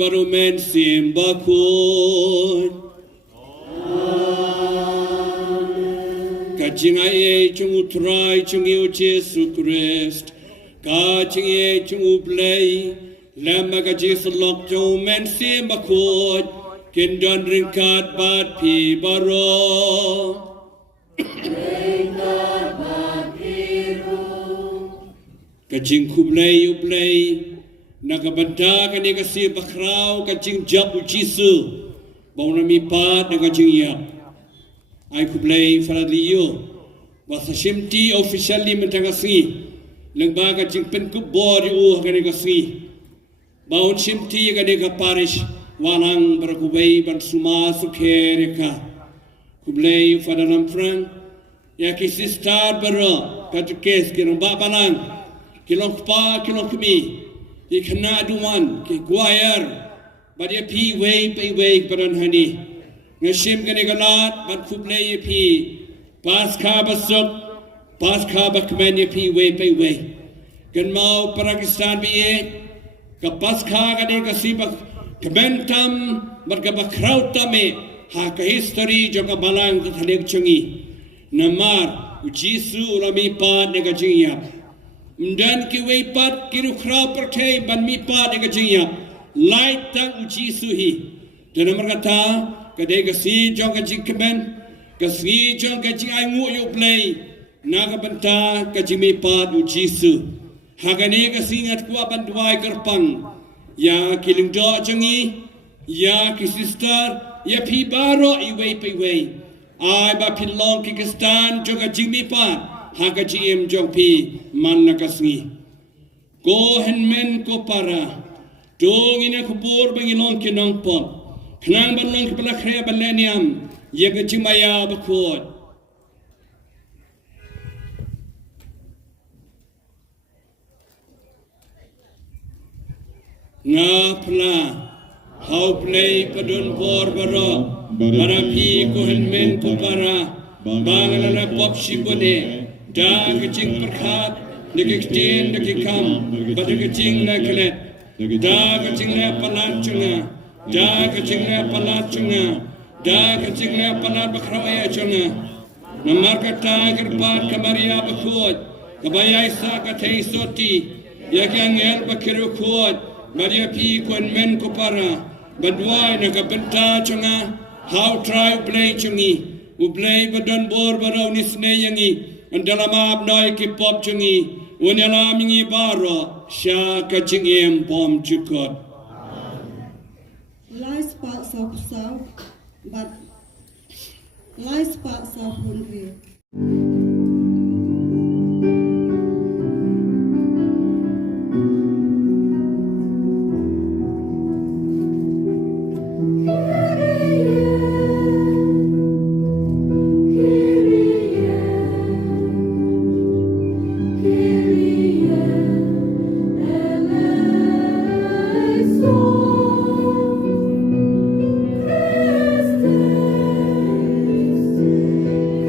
baru men simbakun kajing ai chung utrai chung yu Jesu Christ kajing ai chung ublay lama kajing selok chung men simbakun kindan ringkat bat pi baro kajing kublay ublay nakabanta kani kasi bakraw kajing jabu Jesu bau nami pat na kajing yap ay kublay faradiyo wasa shimti officially mentangasi lengba kajing penkubor yu kani kasi bau shimti kani ka parish walang berakubay bansuma sukhereka kublay fadalam frang ya kisi star bero katukes kirong babalang kilong pa kilong kemi ikna duman ke choir badia pi way pe way paran hani ngashim gane galat bat kublay pi paskha basok paskha bakmen pi way pe way gan mau Pakistan bi ka paskha gane ka sibak kebentam barka bakrautame ha ka history jo ka balang ka thalek chungi namar Jesu ulami pa ne ka jingya dan ki weipat kiru khrau perthai ban mi pa de gajia light tang uji suhi dan merkata kadai gasi jong gaji kemen gasi jong gaji ai ngu yu play naga banta gaji mi pa uji su hagane gasi ngat kwa banduai kerpang ya kiling do jangi ya ki sister ya pi baro i wei pe wei ai ba pilong ki kistan jong gaji mi pa haga GM jongpi man nakasngi ko henmen ko para dong ina kubur bangilong kinong pop knang balong kepala khaya baleniam yaga jimaya bakod nga pla how play padun por baro barapi ko henmen ko para bangalana pop shibone da kecing perkat nekiktin nekikam pada kecing neklet da kecing ne palat cunga da kecing ne palat cunga da kecing ne palat bakrawaya cunga namar kata kerpat kamaria bakut kabaya isa katai soti yakangel bakiru kut maria pi kon men kupara badwai nakabenta cunga how try play cungi ublay badan bor barau nisne yangi Andalama abnai ki pop chungi unyala mingi baro sha ka chingiem pom chukot lies parts of south but lies parts of hungry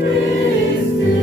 Christ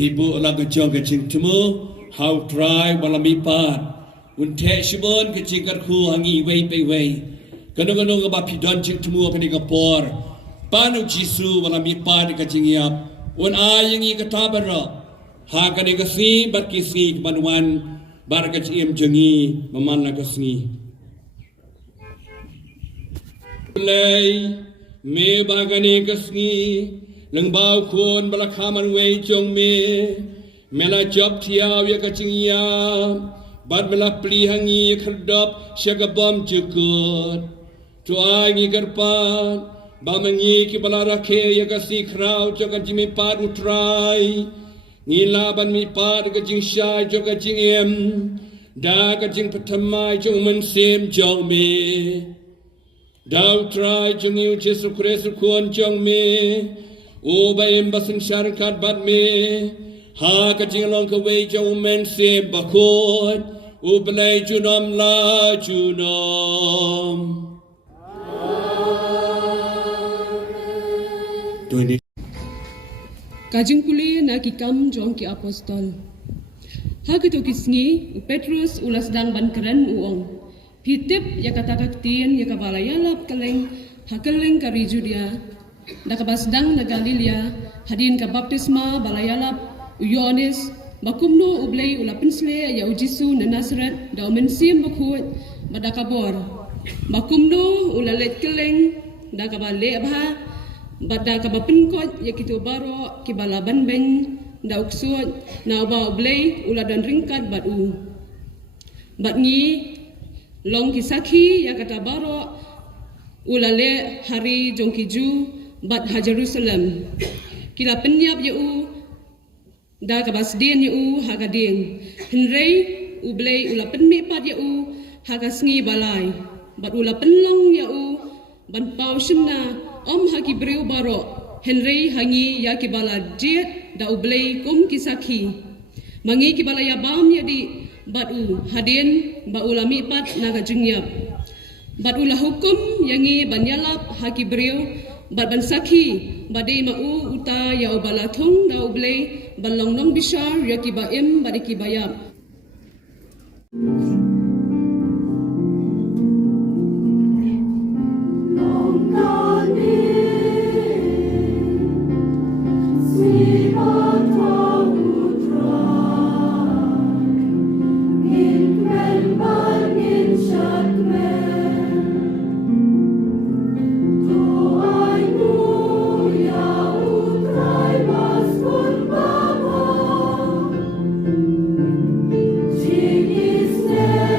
People lang kejong kecing temu, how try balami pat, unte shibon kecing kerku hangi wei pe wei, kanong ba pidon cing temu apa ni kapor, panu jisu balami pat kecing yap, un ayang i katabara, ha kani kasi bat kisi kebanuan, bar kecing jengi maman la kasni. Play me bagani kasni. Leng bau kun bala kaman wei jong me la job tiaw ya kacing ya bad mela pli hangi kerdop syaga bom jukut tu ai ngi garpan ba mengi ki bala rake ya kasi krau joga jimi pad utrai ngi laban mi pad kacing syai joga jing em da kacing petamai jong men sem jong me dau trai jong yu jesu kresu kun jong me O bayim basing syarikat bat me ha kacing long ke wei jauh men se bakut o belai junom la junom Kajing kuli na kikam jong ki apostol ha kitu kisngi Petrus ulas dang ban keren uong pitip ya kata kaktin ya kabalayalap keleng hakeleng kariju dia Nakabasdang na Galilea, hadin ka baptisma balayalap Yohanes, bakumno ublay ulapinsle ya ujisu na Nazareth, da umensim bakut badakabor. Bakumno ulalet keleng, da kabale abha, bada kabapinkot ya kitu baro kibalaban beng, da uksut na uba ublay uladan ringkat badu. Batngi long kisaki ya kata baro ulale hari jongkiju bat ha Jerusalem kila penyap yu da kabasdien yu ha gading henrei ublei ula penmi pat yu ha kasngi balai bat ula penlong yu ban pau shimna om ha kibreu baro henrei hangi ya kibala jet da ublei kum kisaki mangi kibala ya bam ya di bat u hadin ba ulami pat naga jingyap bat ula hukum yangi banyalap ha kibreu Bat ban sakhi badai mau uta ya ubalathong da ublei balong nong bishar ya kibaim badiki bayap Is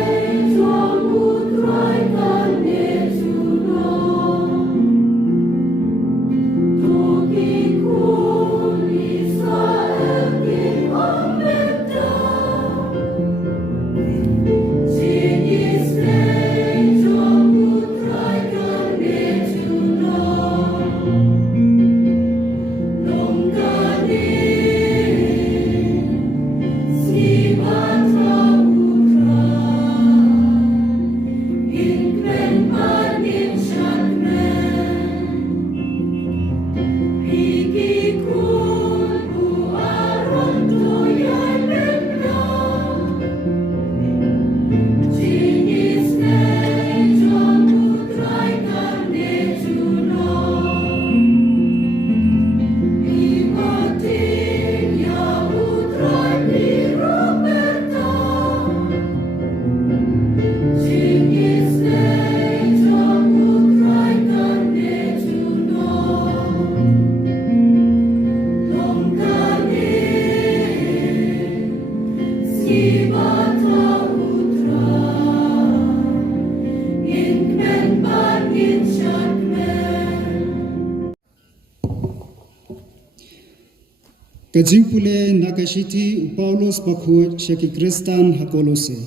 Kajing pule nakashiti Paulos bakut syaki Kristan hakolose.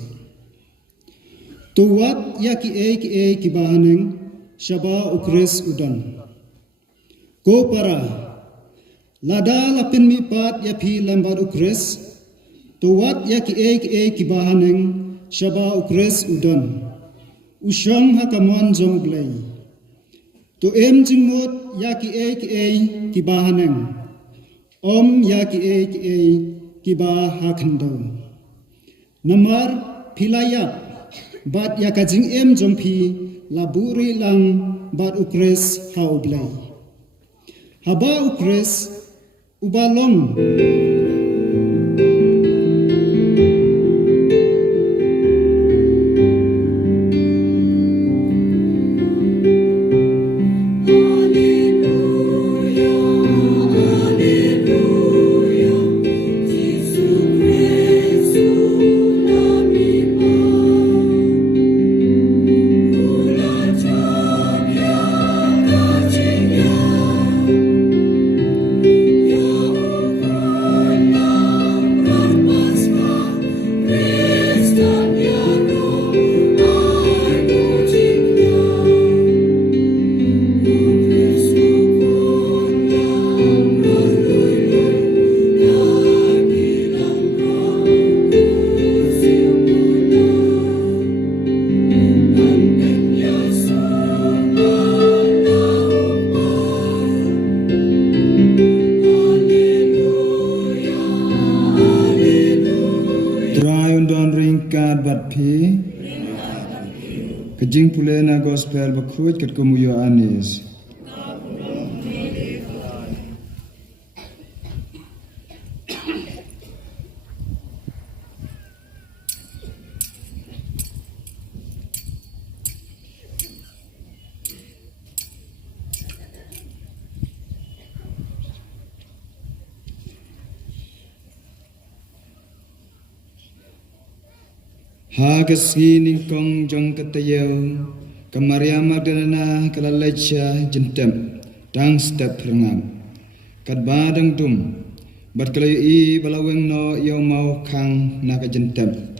Tuwat ya ki e ki bahaneng shaba ukres udan. Ko para lada lapin mi pat ya pi lambar ukres. Tuwat ya ki e ki bahaneng shaba ukres udan. Usyang hakamuan jong blay. Tu em jingmot ya ki e ki bahaneng. Om ya ki e ki ba hakando. Namar pilayap bat ya kajing em jong pi laburi lang bat ukres haublay. Haba ukres ubalong. Kajing pule na gospel bakut kat kumuyo anis. Hagasi ningkong jong katayaw ka Maria Magdalena kalalacha jentem dang step rengam kat badang dum bat kalayo i balaweng no yaw mau kang naka jentem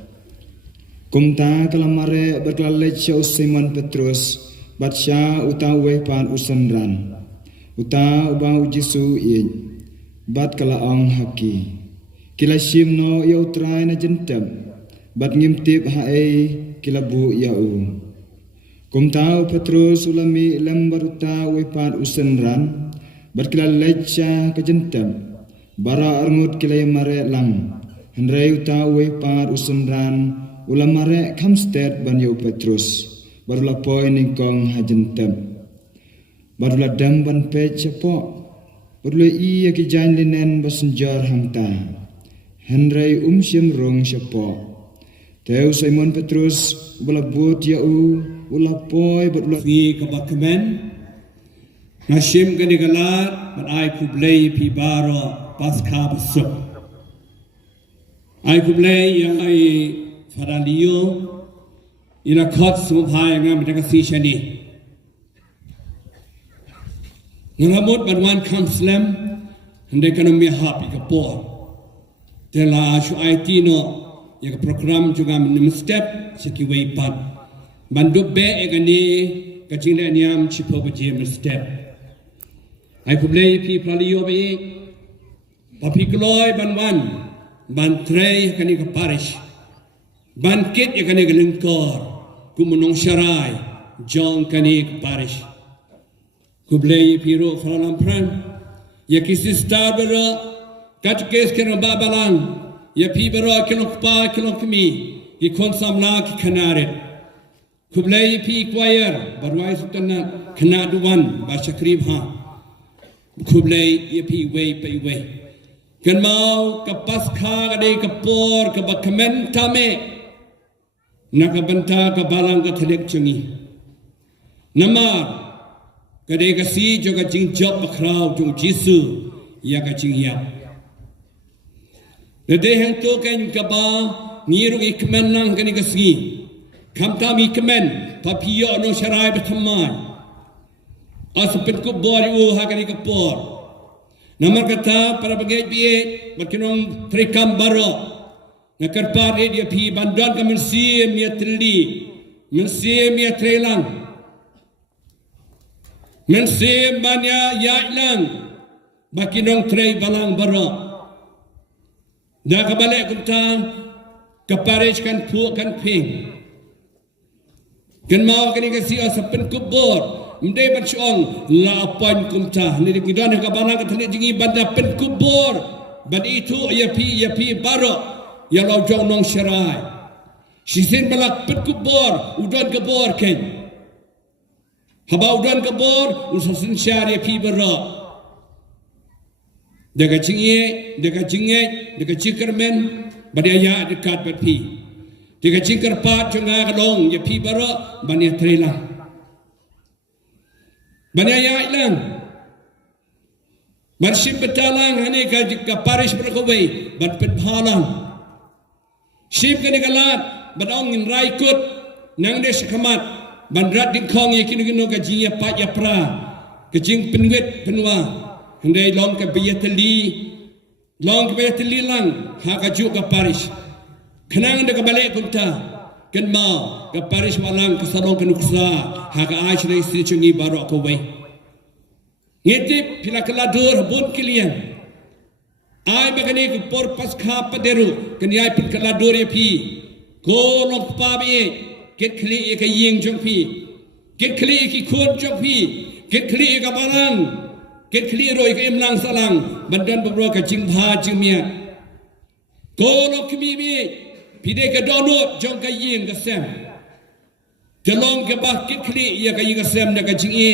kumta kalamare bat kalalacha Simon Petrus bat sya utawe pan usanran uta ubang Jisu in bat kalaang haki kila sim no yaw try na jentem bat ngimtip hae kilabu yau. Kumtau Petrus ulami lembaruta wepat usenran bat kilalecha kejentem bara arngut kilay mare lang henrei uta wepat usenran ulamare kamsted ban yau Petrus barula poi ningkong hajentem barula dam ban pechapo barula iya kijain linen basenjar hangta henrei sim rong syapo. Teu Simon Petrus belabut yau ulapoi berulat fi kabakmen nashim kani galat but I kublay pi baro paska besuk I kublay yang I faralio ina kot sumpai ngam dengan si shani ngamut badwan kamslem hendak kena mihap ikapor tela shu aitino yang program juga menem step sekiway pat banduk be egani kacing niam cipo bejim step ai kublay pi pralio be papi kloy banwan ban trei kani ke parish ban kit kani ke lengkor kumunong syarai jong kani ke parish kublay pi ro fralam pran ya kisi star bero kat kes kena babalang ya pi bero kilok pa kilok mi ki konsam la ki kanaret kublay pi choir barwai sutana kanaduan ba shakrib ha kublay ya pi way kan mau ka paskha ka de ka por ka bakmen tame nakabanta ka balang ka thalek chungi namar ka de ka si jo ka jing job bakraw jo Jisu ya ka jing ya Nadehang to kan kaba ngiru ikmen nang kani kasi kam tam ikmen papiyo no sharai betamai asapin ko bori u ha kani kapor Nama kata para bagai biye makinong trikam baro. Nakarpar dia pi banduan ka mensim ya trili. Mensim ya trelang. Mensim banya yailang. Makinong trei balang baro. Dah kabalik kumta kaparej kan pu kan ping. Kan mau kini kasi sa penkubur. Mendai bercuang la apan kumta ni dikidan ka bana ka tani jingi banda pen kubur bad itu ya pi baro ya lau jong nong syarai sisin balak pen kubur udan kubur ken haba udan kubur usasin syari pi baro daga jingi daga cikermen bad ya dekat bad pi daga cikar pat jonga kalong ya pi baro bani trela Banyak ilang, bersih betalang hanya ka Paris berkawai, berpedhalang. Sip kini kalat, berong in raikut, nang des kamat, bandrat dingkong yakin kino kajinya pat ya pra, kajing penwet penwa, hendai long ka bayateli lang, ha kaju ka Paris. Kenang dah kebalik kumta. Kan mau ke Paris malang ke salong ke nuksa haka aish na istri chungi baru aku bay ngitip pila keladur bun kilian ai bagani ke por pas kha paderu kan ai pun keladur ya pi ko long pa bi ket khli ke ying jong pi ket khli ki khon jong pi ket khli ka barang ket khli roi ke imlang salang bandan bro ka jing bha jing mia ko long kimi bi Pide ke donut jong ka yin ka sem. Jalong ke bah kit kli ya ka yin ka sem na ka jing e.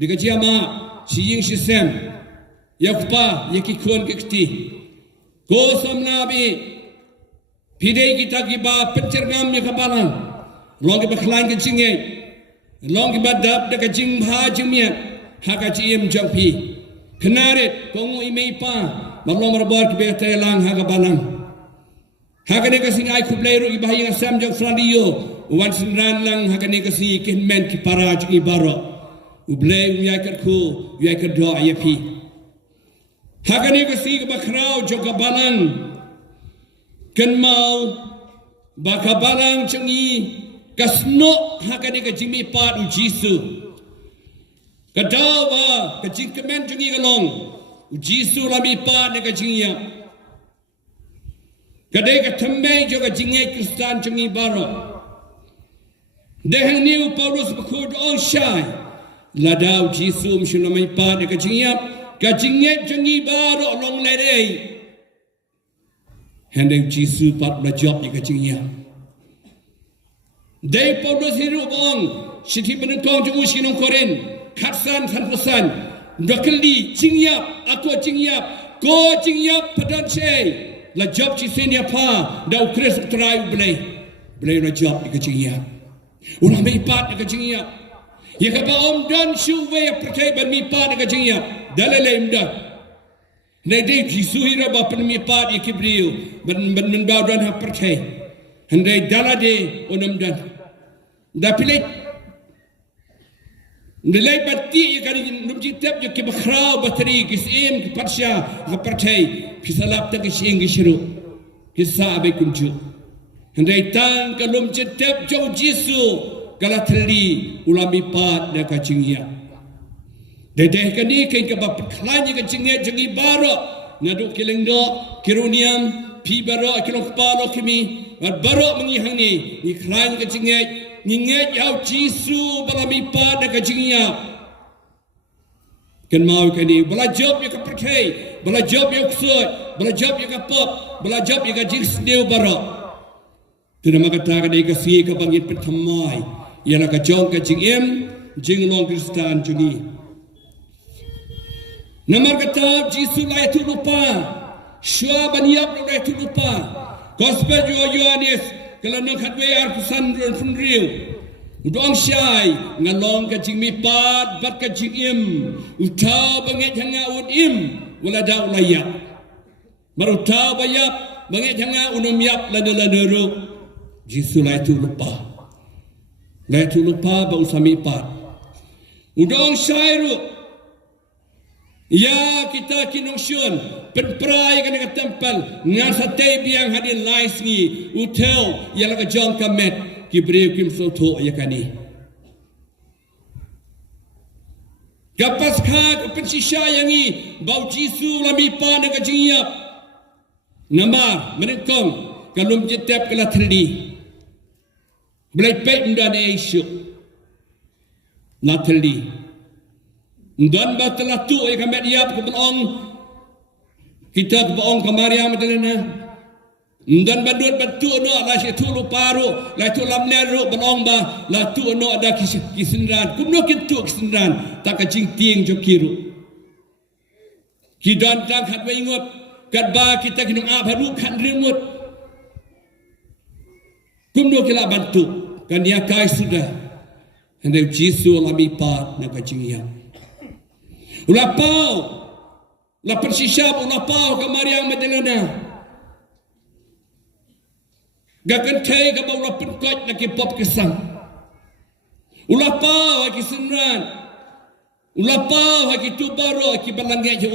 Di ka jama si yin si sem. Ya kupa ya ki kon ke kti. Ko som na bi. Pide kita ki ba pencerngam ya ka balang. Long ke ba klan ke jing e. Long ke ba dap da ka jing bha jing mia. Ha ka jim jong pi. Kenarit kongu imei pa. Malong marbor ke be telang ha ka balang. Hakane kasi ay kublero ibahay nga sam jang fraliyo wan sinran lang hakane kasi kinmen ki paraj ibaro ublay uyakar ko uyakar do ayapi hakane kasi bakraw joga balang kan mau bakabalang changi kasno hakane ka jimi pat u jisu kadawa ka jingkemen changi galong u jisu lami pat ne ka jingia Kadai ka tambay juga jingai Kristan changi baro. Dehang niu Paulus bakud on syai. Ladau Jisu msyunamay pa de ka jingai changi baro long ledei. Handai Jisu pat blajop de ka jingia. Dei Paulus hiru bong siti benengkong ju usinong koren katsan sanpusan dokeli jingiap aku jingiap ko jingiap padan syai. La job ci senia pa da ukres trai blay la job di kecingnya ulah mai pat di kecingnya ya ka ba om dan shuwe ya percaya ban mi pat di kecingnya dalale imda ne de jisu hira ba pen mi pat ya kibriu ban ba dan ha percaya handai dalade onam dan da pilih nilai bati ya kan numji tap ya kibakrau bateri kisim kipatsya ka percaya Kisalap tak kising kisiru, kisabe kunju. Hendai tang kalum cetep jauh Jisu galateli ulami pat na kacingya. Dedeh kani kain kabab klanya kacingya jangi baro ngaduk kilengdo kiruniam pi baro kilong palo kimi baro mengihang ni klanya kacingya nginget jauh Jisu balami pat na kacingya. Kan mau kani belajab ya kepercay, belajab ya kusut, belajab ya kapop, belajab ya kajis deu barak. Tidak makata kani kasi kabangit pertamai, ialah kajong kajing jing long Kristan jungi. Nama kata Jisu lai tu lupa, syua baniap lai tu lupa. Gospel Yohanes kalau nak hadwe arpusan run riu. Udong syai ngalong ka jing mi pat bat ka jing utau banget hanga ud wala da ulaya marutau bayap banget hanga unum yap lada ru Jisu lai tu lupa ba usami pat udong syai ru Ya kita kinongsyun penprai kan dengan tempel ngasa biang hadin lais ni utel ya la jong kamet ki breu kim soto ya kani kapas kha pensisya yang ni bau jisu lami pa dengan jingyap namar menengkong kalum jetep kala terli belai pek ndan isu la terli dan batlah tu yang kami diap ke belong kita ke belong ke Maryam Magdalena dan badut batu no la tu lu paru la tu lam neru belong ba la tu no ada kisendan kumno kitu kisendan tak kacing ting jokiru kidan tang khat ingot kat ba kita kinung a baru khat remote kumno kila bantu kan dia kai sudah hendak Yesus lami pat nak kacing ya ulapau la persisap ulapau ke Maryam Magdalena gakan thai ke bau la penkot nak pop kesang ulapau ki senran ulapau ki tubaro ki balangai ju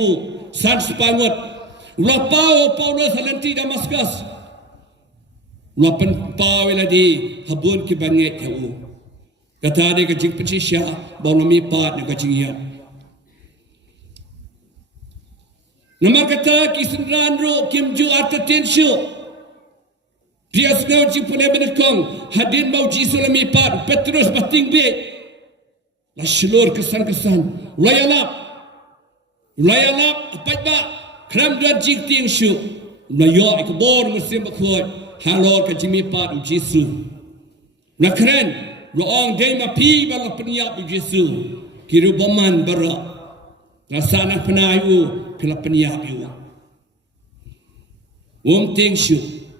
san sepangot ulapau Paulus halanti Damaskus ulapan pau ladi habun ki bangai ju kata dia ke jing persisap bau lami pat nak kacing ya Nama kata kisenran ro kim ju attention. Dia sengaja cipune benekong hadin mau jisu lami pat Petrus bating be. La shlor kesan layalap apa ba kram dan jik ting shu la yo ikbor muslim bakhoi halor ke jimi pat jisu. La kren roong dei ma pi bala peniap jisu kiru boman bara. Rasana penayu pila peniap yu. Ting shu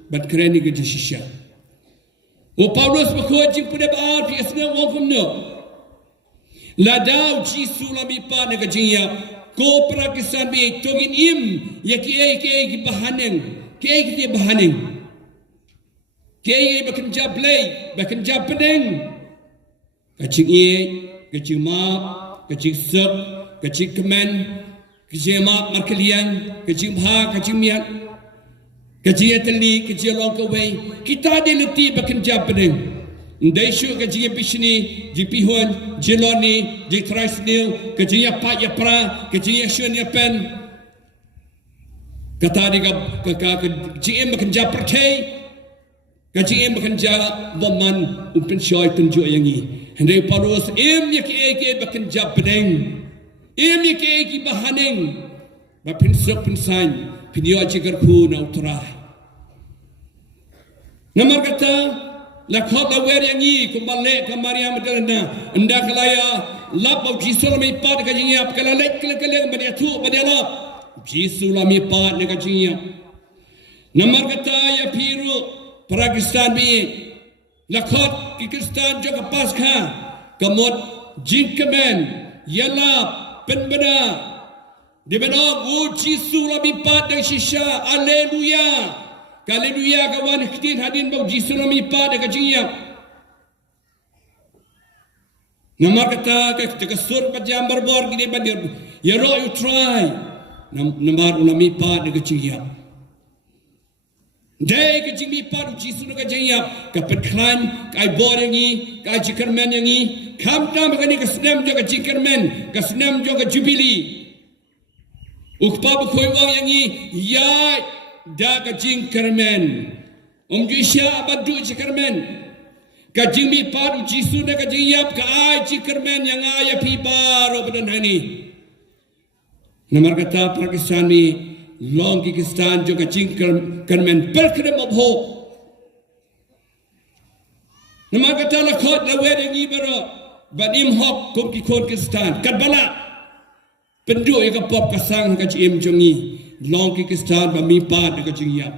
bat kereni ke jisisya. Paulus bakhoi jing pude ba pi asna wong kumno. Ladau jisu lami pa na kajingya ko prakisan bi togin im ya ki bahaneng ki bahaneng ki bakan jablay bakan japeneng kacing kacing ma kacing sep kacing kemen kacing ma markelian kacing bha kacing miat kacing teli kacing long kawai kita de leti bakan japeneng Ndai syuk kajing pisni jipihon jeloni jitraisnil kajing apa ya pra kajing syun ya pen kata dia kajing makan ja percay kajing makan ja boman umpen syoy tunjuk yang ni hendai Paulus ya ki makan ja pedeng ya ki bahaneng ba pinsuk pinsan pinyo jigar ku na utrai namar kata Lakhot awer yang ni kumbalik ke Maryam Magdalena hendak kelaya lap au jisu lami pat ka jingyap kala lek kala badia tu badia lap jisu lami pat ne ka jingyap namar kata ya piru Pakistan bi lakhot ki Kristan jo ka paskha kamot jinkaben yalap penbada de benog jisu lami pat de shisha haleluya Haleluya kawan kitin hadin bau jisu lami pa de kajiyap. Namar kata ke kasur pajam barbor gini badir. Ya ro you try. Namar lami pa de kajiyap. Dai kajimi pa jisu de kajiyap. Kapat klan kai bor yang ni, kai jikermen yang ni. Kam tam kani kasnem jo ka jikermen, kasnem jo ka jubili. Ukpa bukhoi wang yang ni ya da kajing kermen jisya abadu kermen kajing mi padu jisu da kajing yap ka ai kermen yang aya pi baro badan hani namar kata Pakistan mi long Kyrgyzstan jo kajing kermen perkram abho namar kata la khot la wede ngi baro badim hok kum ki Kyrgyzstan kadbala pendu e ka pop kasang ka jim jongi long Kyrgyzstan ba mi pa de ka jingya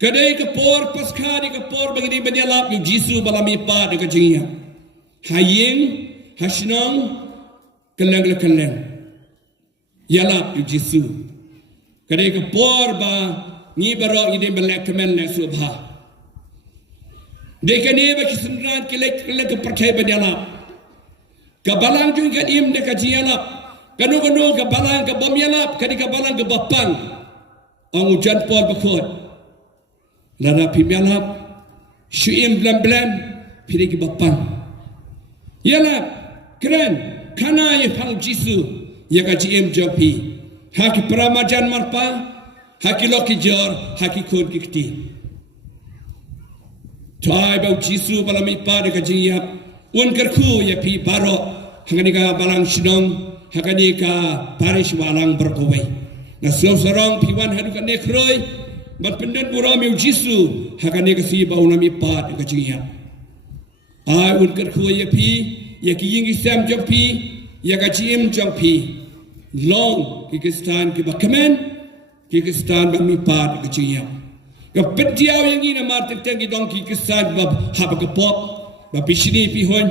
kadai ka por paskha di ka por bagini banyalap yu jisu bala mi pa de ka jingya haying hashnong kaleng yalap yu jisu kadai ka por ba ni baro ide belak kemen le subha de kane ba kisendran kelek ka percaya banyalap Kabalang jung kat im de kajiyalap. Kanu kabalang ka bom yalap kadi kabalang ka bapang. Ang ujan pol bakot. Lara pimyalap. Syuim blam piri ki bapang. Yalap keren kana ye phang jisu ya kajiyem jopi. Haki pramajan marpa haki loki jor haki kon kikti. Tuai bau jisu balami pa de kajiyap. Un kerku ya pi baro hangani ka balang sinong hangani ka parish walang berkowai na sorong pi wan hadu ka nekroi bat pendet burami jisu hangani ka si bau nami pa de kajiyap. Ai un kerku ya pi ya ki yingi sam jong pi ya kajiyem jong pi long kikistan ki bakamen kikistan bami pa de kajiyap. Ka petiaw yang ina martin tengi dong kikistan bab haba ka pop Bapishini pihon,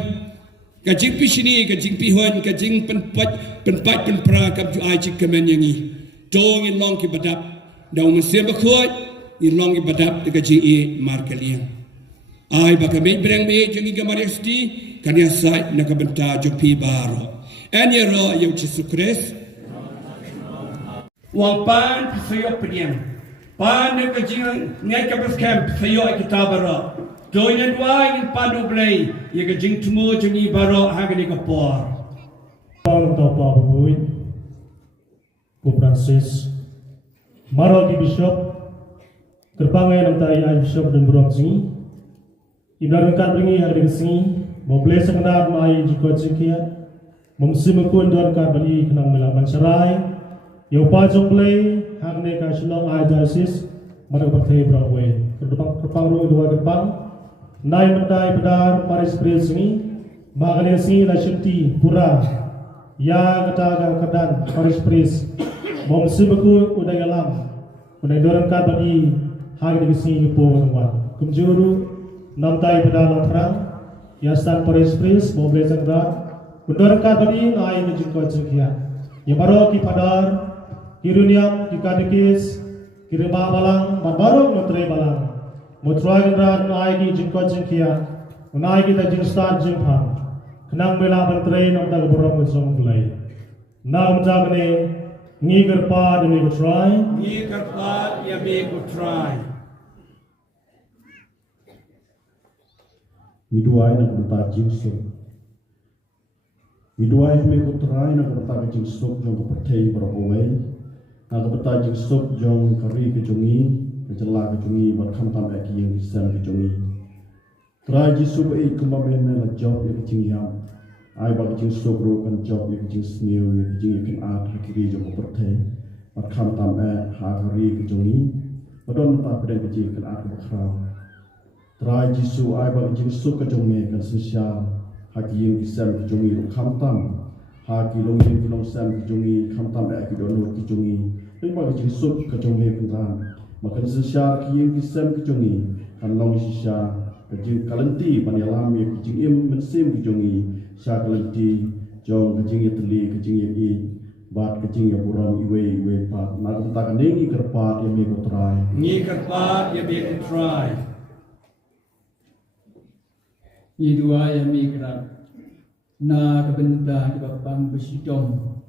kajing pishini, kajing pihon, kajing penpat penpra kapju ajik kemen yangi. Dong in long ki badap, daung mesim bakut, in long ki badap de kajing e markaliang. Ai bakamit bereng me jangi gamariasti, kanya sai nakabenta jopi baro. Anya ro yau Yesus Kristus. Wang pan pisayo pediam, pan de kajing ngai kapes camp pisayo kitabara. Doinan wai in padu blay ye ka jing tumo jangi baro hagani ka por. Paul to pa buin ko Francis Maro di Bishop terpangai nam tai ai Bishop dan burong sini iblan kan bringi hari sini mo bless ngad mai jiko jikia mom simakun dor ka bali kenang melaban serai yo pa jong play hagani ka shlong ai diocese mara berthai Broadway terpang ru dua depan Nai mentai pedar Paris Presmi Magalesi Lashunti Pura Ya kataga kadan Paris Pres Mom sibaku udai alam Udai dorang kabadi Hari dikisi nipo ngwan Kumjuru Namtai pedar lantrang Ya stan Paris Pres Mom belezang dar Udorang kabadi Nai menjengkau cekia Ya baro ki padar Kiruniam Kikadikis Kirima balang Barbarong notre balang Mutrai ran ai ki jingko jingkia unai ki ta jingstan jingphang khnang mela bantre nam ta borong song play nam jagne ngi garpa de me try ya me go try. Miduai na kota jingsuk Miduai me go try na kota jingsuk jong ko perthei borowai na kota jingsuk jong kari ke jongi Kejala kejungi buat khantam aki yang bisa kejungi. Traji subai kemamen la job yang kejing yang. Ai bagi kejing sobro kan job yang kejing snew yang kejing yang art hakiri jom perteh. Buat khantam hakiri kejungi. Padon tak pada kejing kan art bakrau. Traji su ai bagi kejing su kejungi kan sosial haki yang bisa kejungi khantam. Haki long yang long sam kejungi khantam aki donor kejungi. Tapi bagi kejing su kejungi kan Makan sesiar kiyeng kisam kejungi kan long sisa kejing kalenti panyalam ye kejing im mensim kejungi sya kalenti jong kejing ye teli kejing ye i bat kejing ye buram iwe pat nak tak nengi kerpat ye me ko try Ngi kerpat ye me ko try. Ni dua yang mikrat na kebenta ke bapang besidom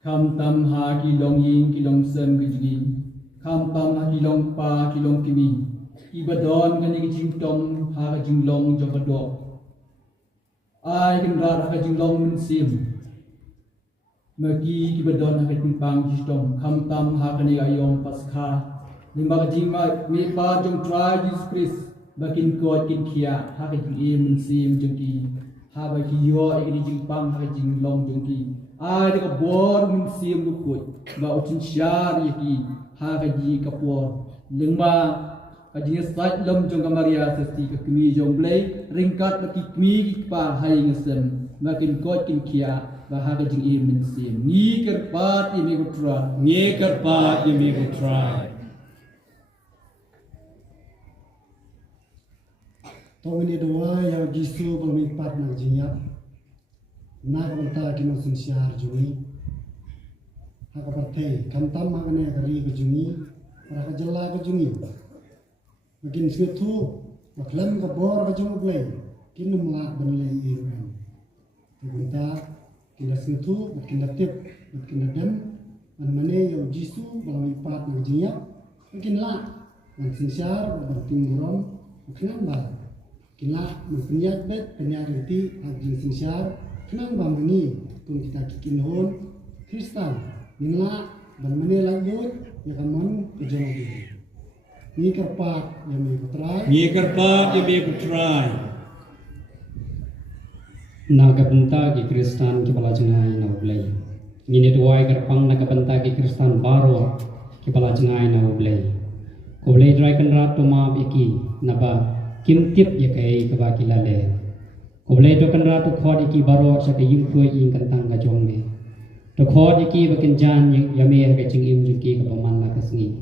kam tam ha ki long yin ki long sem kejing Kam pam ha kilong pa kilong kimi ibadon kani kijing tom ha kijing long jokadok ai kin rar ha kijing long min sim magi ibadon ha kijing pang jistom kam tam ha kani ayong paskha lima kijing ma mi pa jong try Jesus Christ bakin god kin kia ha kijing min sim jongki ha ba ki yo ai kijing pang ha kijing long jongki ai de ka bor min sim lukut ba utin syar yaki ha kaji kapur lengma kaji sat lom jong kamaria sesti ka kmi jong blai ringkat baki kmi pa hai ngesen makin kot kin kia ba ha kaji im min sim ni kerpat ini kutra Ngi kerpat ye me go try. Tong ini dua yang jisu belum empat nang jinyap nak mentah kino sensiar jui haka pertei kantam makanya kari kejungi raka jela kejungi makin segitu maklam ke bor kejungi play kini melak benlai iruan Kita kita sentuh, kita tip, kita dem, mana yang Jisu bagai part nak jiya, mungkin lah, nak sincere, bertingguram, kenang bah, kila mempunyai bet, punya reti, agin sincere, kenang bah meni, tun kita kikin hon, Kristen, nila, mana lanjut, ya kaman kejangan. Ni kerpat yang mengikutrai. Ni kerpat yang mengikutrai. Nagabenta ki Kristen ki bala jengai na ublay. Ngini duai kerpang nagabenta ki Kristen baro ki bala jengai na ublay. Ublay drai kan rat to ma iki naba kimtip ya kai ka ba kilale. Ublay to kan rat to khod iki baro sa ka yim khoi ing kan tang ka jong me. To khod iki bakin jan ya me ka jing im jing ki ka man na ka sngi.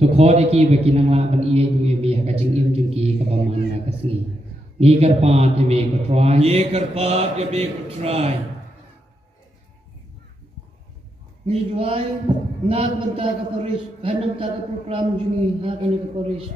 To khod iki bakin ang la ban ie du e me ka jing im jing ki ka man na ka sngi. Ni kerpat yang me ko try. Ni kerpat yang mengikutrai. Ni juai nak benta ke Paris, hanam tak ke proklam jungi hakan ke Paris.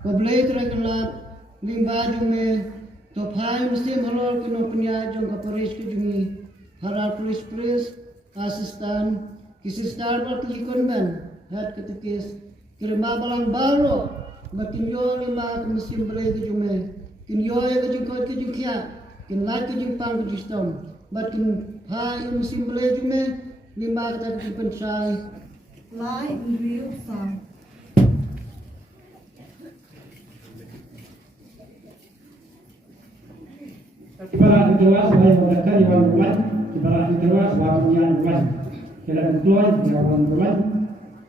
Ko blade rekelat limba jungi to phai mesti halol kino punya jong ke Paris ke jungi. Haral polis asistan kisi star bar ki konben hat ketukis kirma balang baro makin yo lima ke mesti blade ke jungi. Kin yoy ke jing kot ke jing kia, kin lat ke jing pang ke jing stom, bat kin hai im simbole jume, lima kata ke pensai. Lai real song. Ibarat doa sebagai mereka di bawah bulan, ibarat doa sebagai penyiaran bulan. Kita deploy di bawah bulan,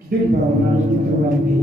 kita di bawah bulan itu bulan ini.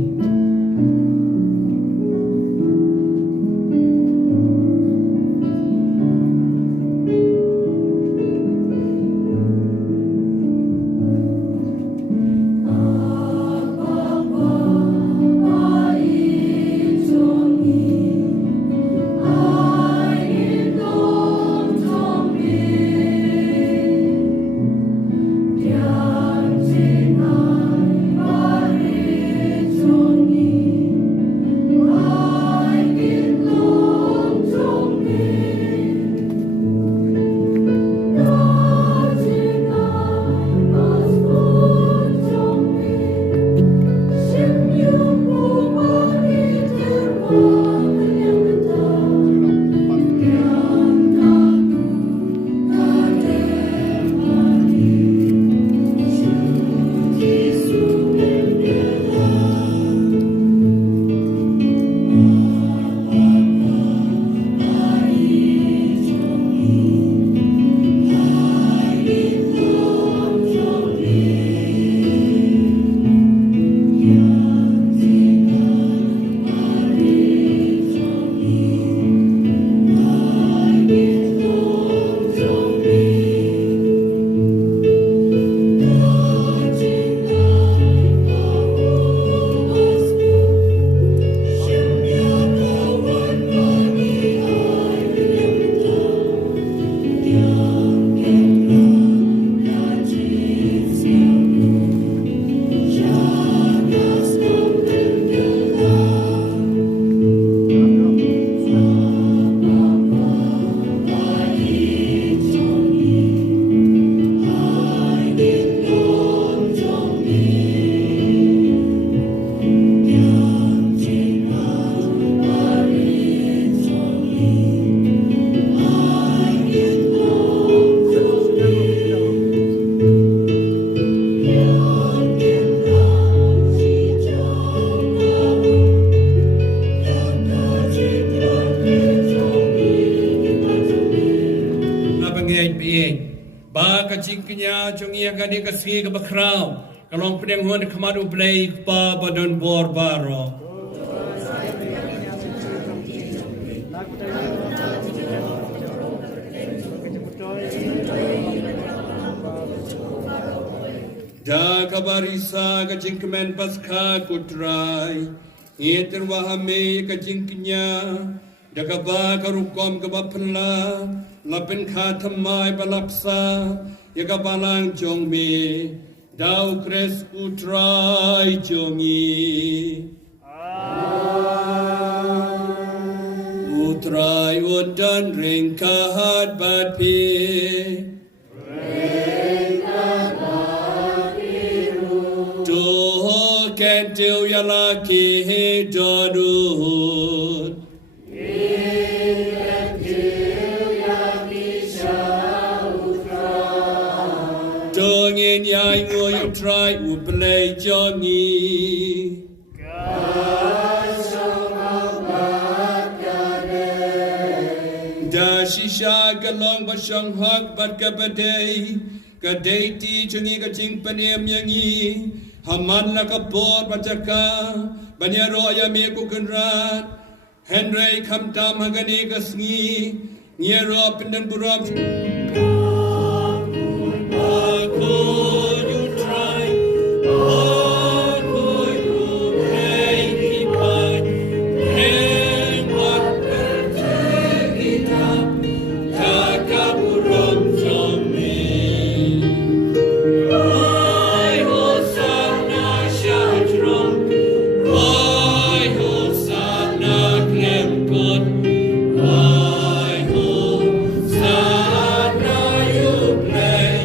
Ba kacing kenya jungi akan dia kasih ke bakrau. Kalau pedang huan kemadu play pa badon bor baro. Da kabarisa kacing kemen paska kutrai. Iter wahame kacing kenya. Dakaba karukom kabapenla. Lapin khatamai balapsa. Yakabalang jongme. Dau kres utrai jongi. utrai undan ringkat bat pi Tuh kentil yalaki dodut Dongin yai ngoi utrai uplay jongi Da shisha galong basang hak bat kabadai Kadai ti chungi kacing panem yangi Haman la kapor bacaka Banyaro ayami kukunrat Henry kamtam hagani kasngi Nyero pindan buram Could you try? Or could you make it right? And what will take it up? Takapuram from me. Why Hosanna Shatram? Why Hosanna Kremkot? Why Hosanna you play?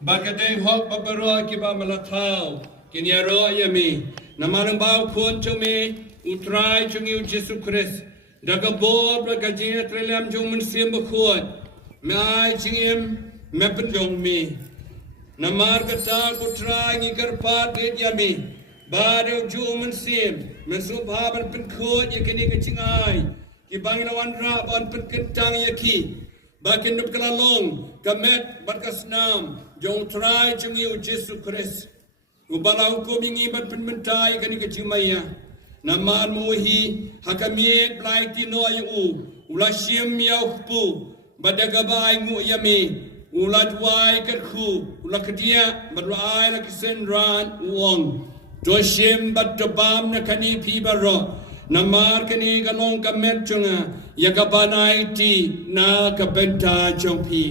Bakadeng hok babaro kiba malatau kinyaro yami namanang bau kun chumi utrai chungi Jesu Christ dagabor bagajia trelam jung mensim bakhut mai chingim mependong mi namar kata utrai ngikar pat yami badu jung mensim mensubhaban penkhut yakini kechingai kibang lawan ra ban penkentang yaki bakin nup kalalong kamet barkasnam jong try chungi Jesu Christ ubala hukum ingi bat penmentai kani kecimaya naman muhi hakamiet blai tino ayu ulashim yauhpu badagabai ngu yami uladwai kerku ulakadia badwai lakisendran uong doshim badabam nakani pibaro namar kani galong kamet chunga yakabanai ti na kabenta chongpi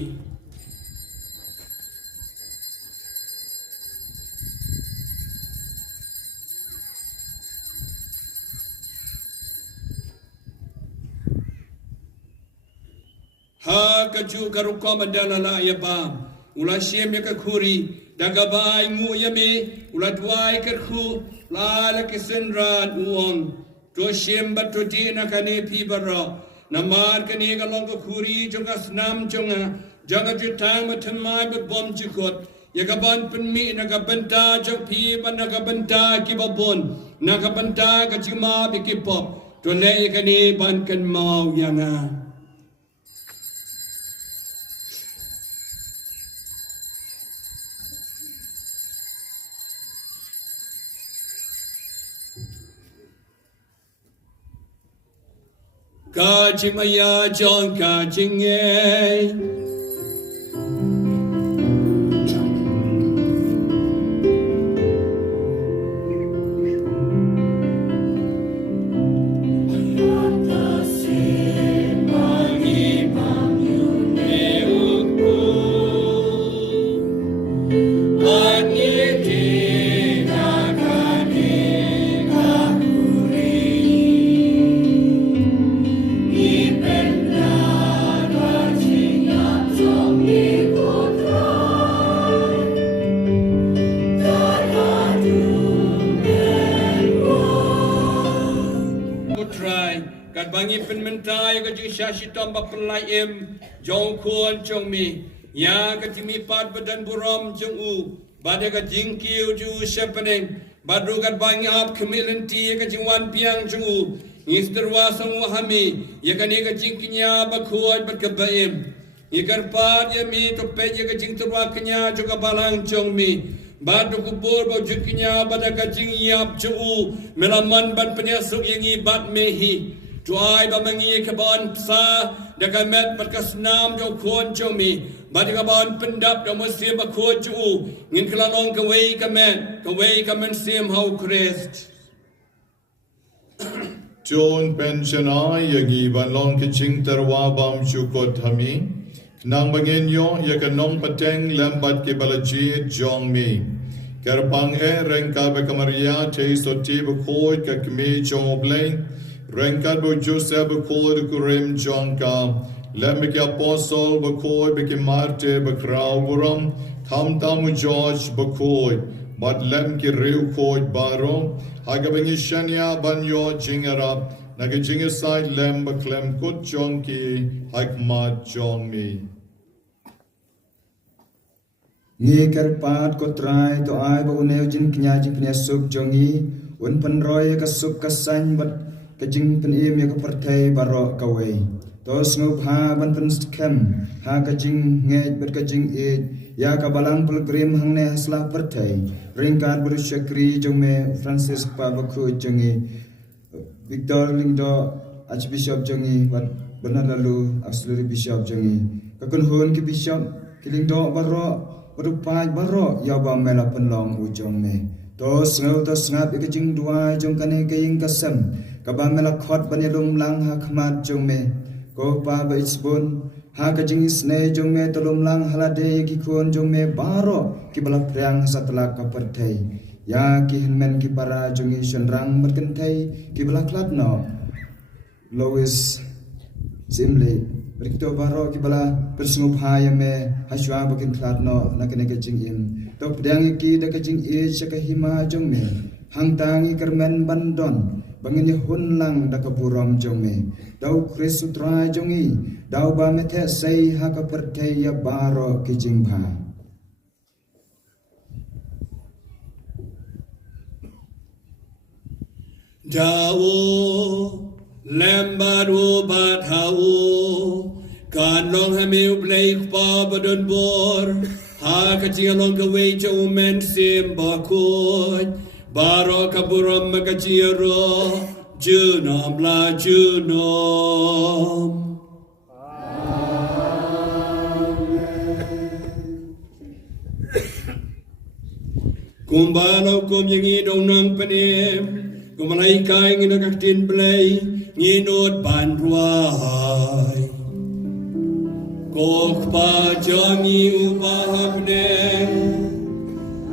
ha kaju karukom adana la yabam ulashim yakakuri dagabai ngu yami uladwai kerku la lakisendran uong doshim batudina kani pibara namar kani galong kuri jonga snam jonga jaga jutang matamai bom jikot yakaban penmi nakabenta jokpi ban nakabenta kibabon nakabenta kajima bikipop tole kani ban kan mau yana Kajimaya John Kajinge bangi penmentai ka ji syashitam bapelaim jong kuan jong mi ya ka timi pat badan buram jong u bada ka jingkiu ju shepening badu ka bangi ap kemilanti ka jingwan piang jong u ngisderwa sang wahami ya ka ne ka jingkinya bakuat bat ka baim Ikan pat ya mi topet ya kajing terwa kenya juga balang jong mi. Batu kubur bau jukinya pada kajing yap cu melaman ban penyasuk yang ibat mehi. Tuai bamangi kaban psa dakamet berkas nam jauh kuan jong mi. Badi kaban pendap jauh musim bakut cu ngin kelalong kawai kamen sim hau krist. John pensionai yagi balong kicing terwa bam cukot hami. Nang banginyo ya kanong pateng lambat ke balajit jong mi. Karpang rengka be kamaria te soti be koi ka kmi jong obleng. Rengka be Joseph be koi de kurim jong ka. Lambe ke apostol be koi be ke marte be krau buram. Kam tamu George be koi. Bat lem ke riu koi baro. Haga bengi shania banyo jingara. Naga jingasai lem be klem kut jong ki haikmat jong mi. Ngi karpat ko trai to ai ba uneu jin knya suk jongi un pen roy ka suk ka san bat ka jing pen im ya ka perthai baro ka wei to sngop ha ban pen skem ha ka jing nge bat ka jing e ya ka balang pilgrim hang ne hasla perthai ringkar bru shakri jong me Francis pa ba khu jongi Victor Lingdo Archbishop jongi bat benar lalu auxiliary bishop jongi ka kun hun ki bishop kilingdo baro Rupai baro ya ba mela penlong ujong me tos ngap ikajing dua jong kane kaying kasam ka ba mela khot banyalum lang ha khmat jong me ko pa ba isbon ha kajing isne jong me tolum lang halade ki khon jong me baro ki bala priang satla ka perthai ya ki hinmen ki para jong isan rang berkentai ki bala klatno Lois Simle Rikto baro ki bala persngup haya me haswa bakin klatno nakene kajing im tok pedang ki da kajing e chaka hima jong me hang tangi kermen bandon bangin hun lang da kapuram jong me dau krisutra jongi dau ba me the sei ha ka perthai ya baro ki jing bha Dawo Lambadu Batau Kan long hamiu Blake Babadon Bor Hakachi along the way to men sim bakut Baro Kaburam Makachiro Junom la Junom Kumbalo kum yangi dong nang panim Kumalai kai ngina kaktin play nginot bandruai Kok pa jangi upahapne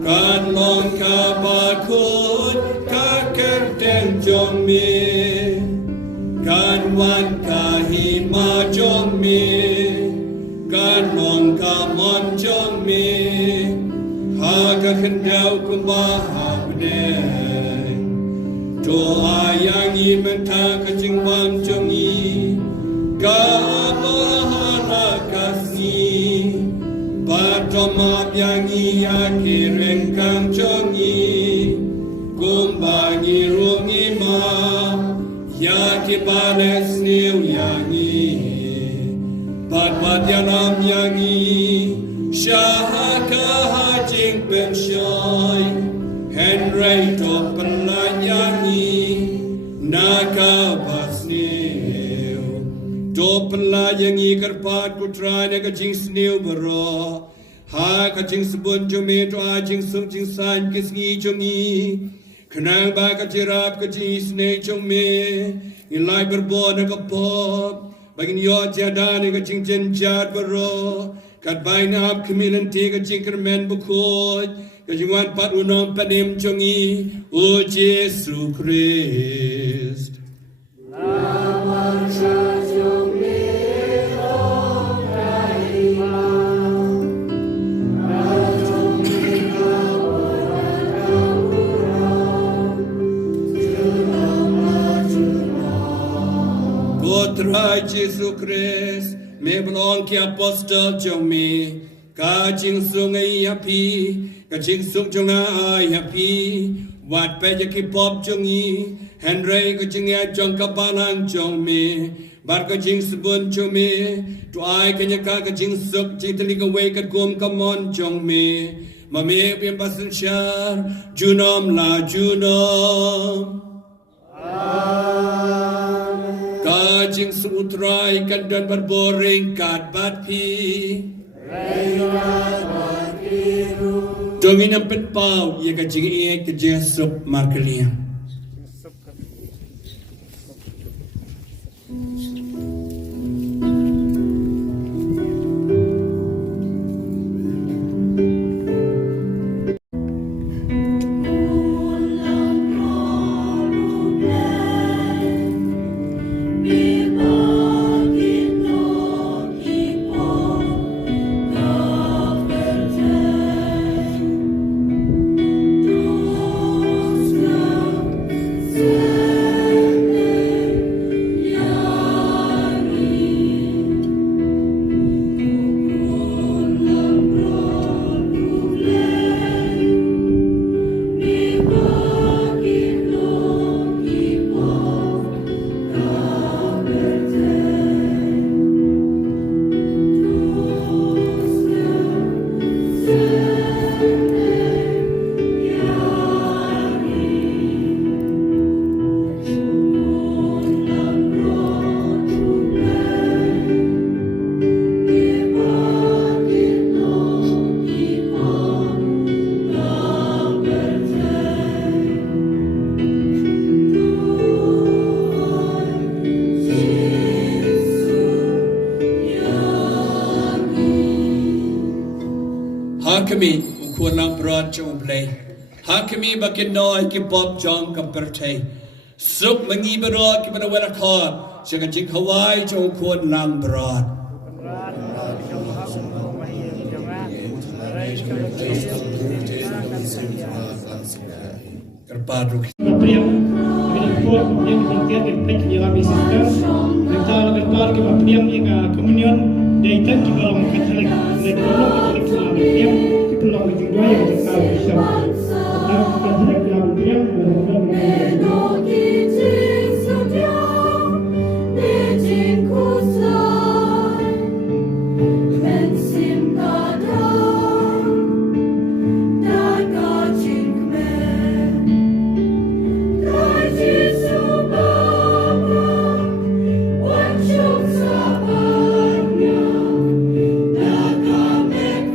Kan long ka bakut ka kerteng jong me Kan wan ka hima jong me Kan long ka mon jong me Ha ka kendau kumbahapne To ayang imenta kajing wam jongi Kabahala kasni Batomap yang iya kirengkang jongi Kumbangi rungi ma Yaki panes niu yangi Bat yanam yangi Syahaka hajing pensyoy Henry to penlayangi Naka pasniu To penlayangi karpat putra Naka jing sniu bero Ha ka jing sebun jome To a jing sung jing san kisngi jongi Kenang ba ka jirap ka jing snei jome Ilai berbo naka pop Bagin yo jada Naka jing jenjad bero Kat bain hap kemilan ti ka jing kermen bukut Kajungan pat unom panim jongi O Jesu Christ Lawan sa jongi o kaima Na jongi ka waran kauram Junom la junom Putra Jesu Christ Me belong ki apostol jongi Kajing sungai api Kajing sung jong ai happy wat pe ki pop jongi Henry kajing ya jong kapalang jong me bar ka jing sabun cho me to ai ka nya ka jing suk jing tali ka we ka gom ka mon jong me ma me pem pasun shar junom la junom ka jing sutrai kan dan bar boring kat bat pi dongin ang petpau ye ka jing e ka jing sup markaliang Hakami ukulang broad jong play. Hakami bakin noi ki pop jong kampertay. Suk mangi broad ki panawala kod. Saka jing Hawaii jong kuan lang broad. Kerpadru. Priam, ini kuat yang kita tiap yang kami sistem. Kita berkar kita priam yang komunion dari kita kalau Katolik, dari kalau Katolik selama priam kita lalu juga yang kita bisa. Katolik dalam priam Come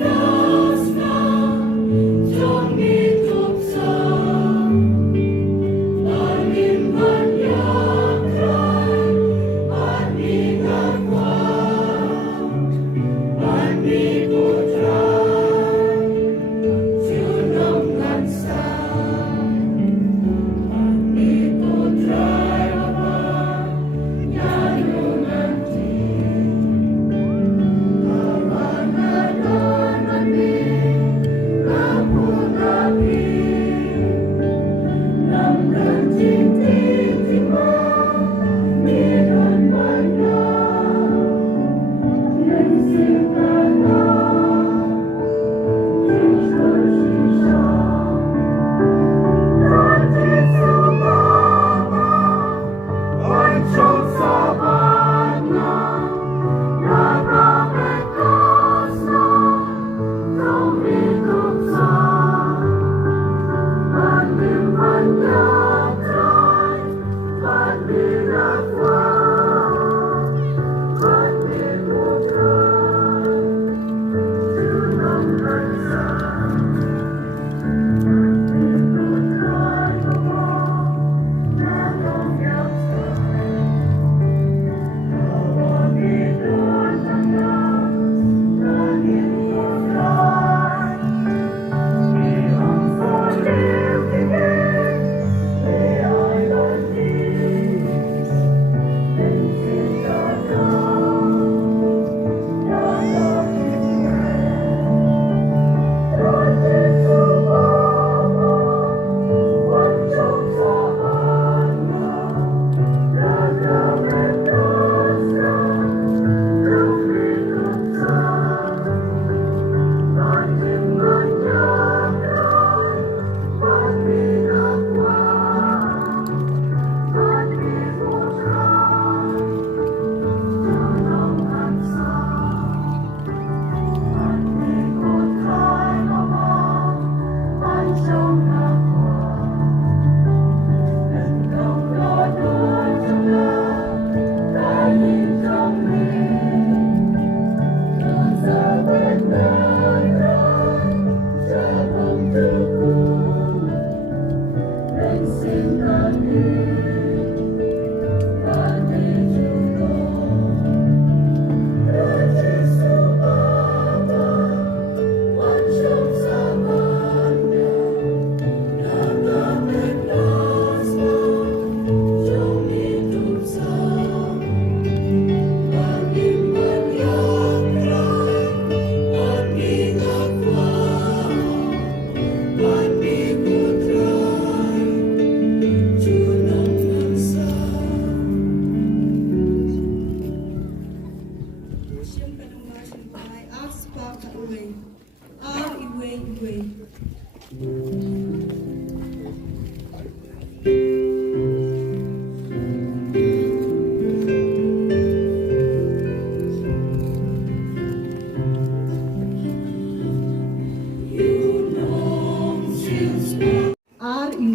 Wei.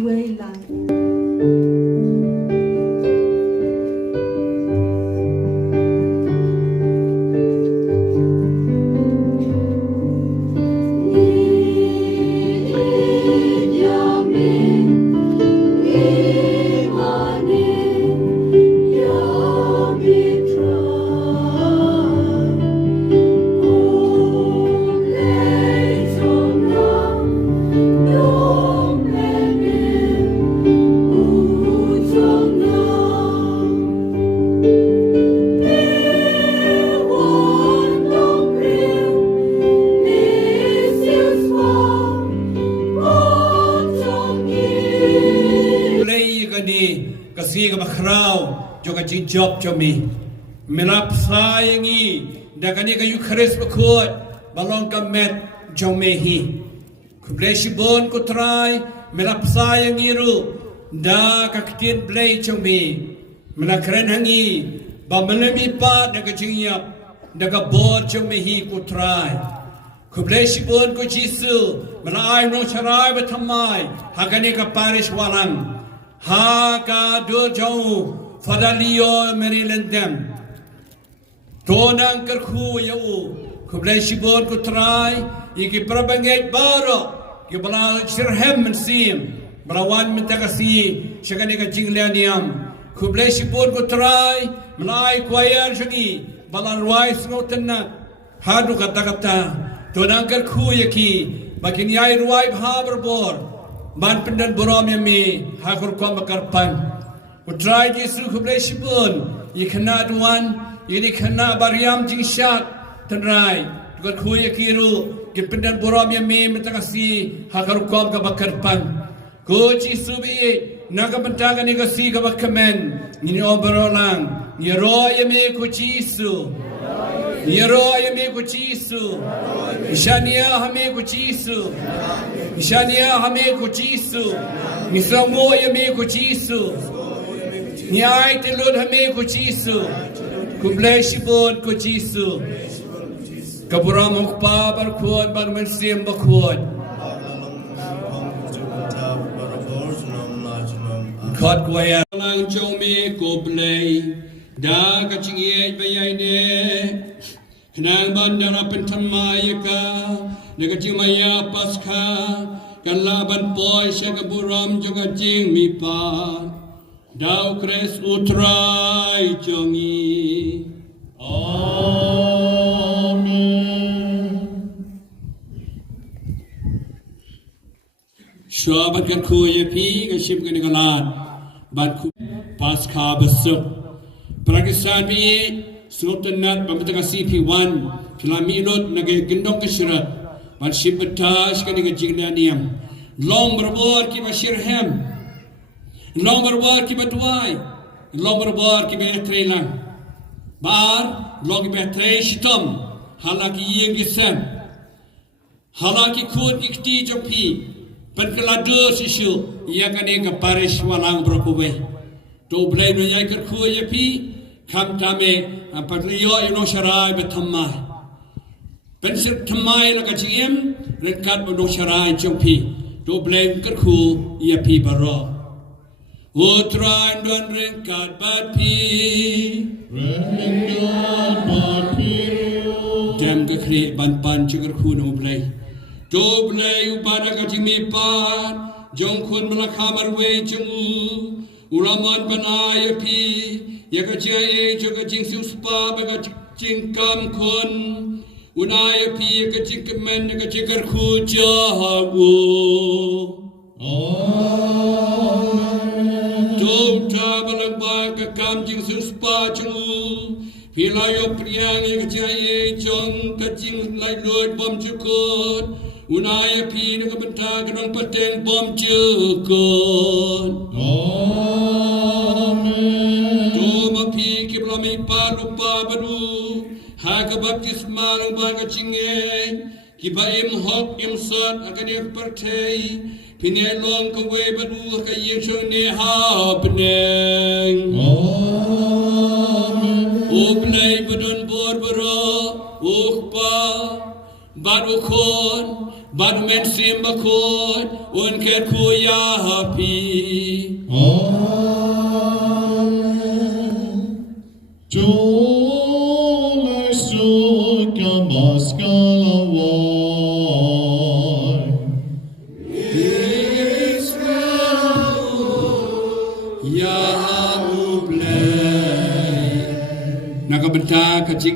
Wei Lan. Kasih ke bakrau, juga job jomi. Melap saya ni, dah kani kayu keris berkut, balong kamet jomehi. Kublesi bon ku try, melap saya ngiru, dah kaktin play jomi. Melakren hangi, bamelemi pat dah kejingyap, dah kabor jomehi ku try. Kublesi bon ku jisu, melai no carai bertamai, hagani ka parish walang. Haka dur jauh Fadalio Marylandem Tonang kerku yau Kublai shibon kutrai Iki prabangai baro Ki bala sirhem mensim Balawan mentakasi Syakani kajing lianiam Kublai shibon kutrai Melai kuayar syaki Bala ruai sengotenna Hadu kata-kata Tonang kerku yaki Makin yai ruai bhaberbor Ban pendan borom yami hakur kom bakarpan. Utrai Yesu kublai shibun. Ikana duan, ini kana bariam jingshat tenrai. Tukar kuya kiru, ki pendan borom yami mentakasi hakur kom bakarpan. Ko Yesu bi naga pentaga ni kasi bakamen. Ini oberolang. Ni roh yami ko Yesu. Ni roh yami ko Yesu. Ishania hame ko Yesu. Ishania hame ko Yesu. Ni samo yame ko Yesu. Ni ai telod hame ko Yesu. Kublai shibon ko Yesu. Kaburam ukpa barkuad barmensim bakuad. Khat kuaya lang chome kublai. Da kachingiye bayane. Nang bandara pentamaya Nagajimaya Pasca Kalaban Boy Shagaburam Jogajing Mipa Dau Kres Utrai Jongi Amen Shua Batkan Kuya Pi Gashim Ganikalat Batku Pasca Basuk Pragisan Pi Sultanat Babataka CP1 Kilamilot Nagagendong Kishra Barship Batash Kaniga Jignaniam Long Barbor Kibashirhem Long Barbor Kibatwai Long Barbor Kibatrelan Bar Long Batre Shitom Halaki Yengisem Halaki Kun Ikti Jopi Perkelado Sishu Yakaniga Parish Walang Brokowe To blame Yakar Kuyapi Kam tame Patrio ino sharai betamai Pensir tamai la kachiem Renkat bono sharai jompi Do blame kerku ia pi baro Utra induan renkat batpi Renkat batpi Dem kekri ban cukerku no blay Do blay ubada kachimi pan Jongkun melakhamar we jemu Ulaman banaya pi Yakajai jogajing suspa bagajing kam kun Unaya pi yakajing kemen yakajikar kujahagu Amen Tota balang baga kam jing suspa chungu Pilayo priang yakajai jong kajing lai luat bom cukut Unaya pi nakabenta kadang pateng bom cukut Amen Mapi kiblami palupa badu Haka baptis malang baga cingeng kiba im hok im sot akan ik pertei pinai long ke we badu ke yesu ne ha beneng Oblay badun borboro ukpa badu kon badu men simba kon un ker kuya happy Jolai suka maskala wai Ya Oblay nakabenta kacing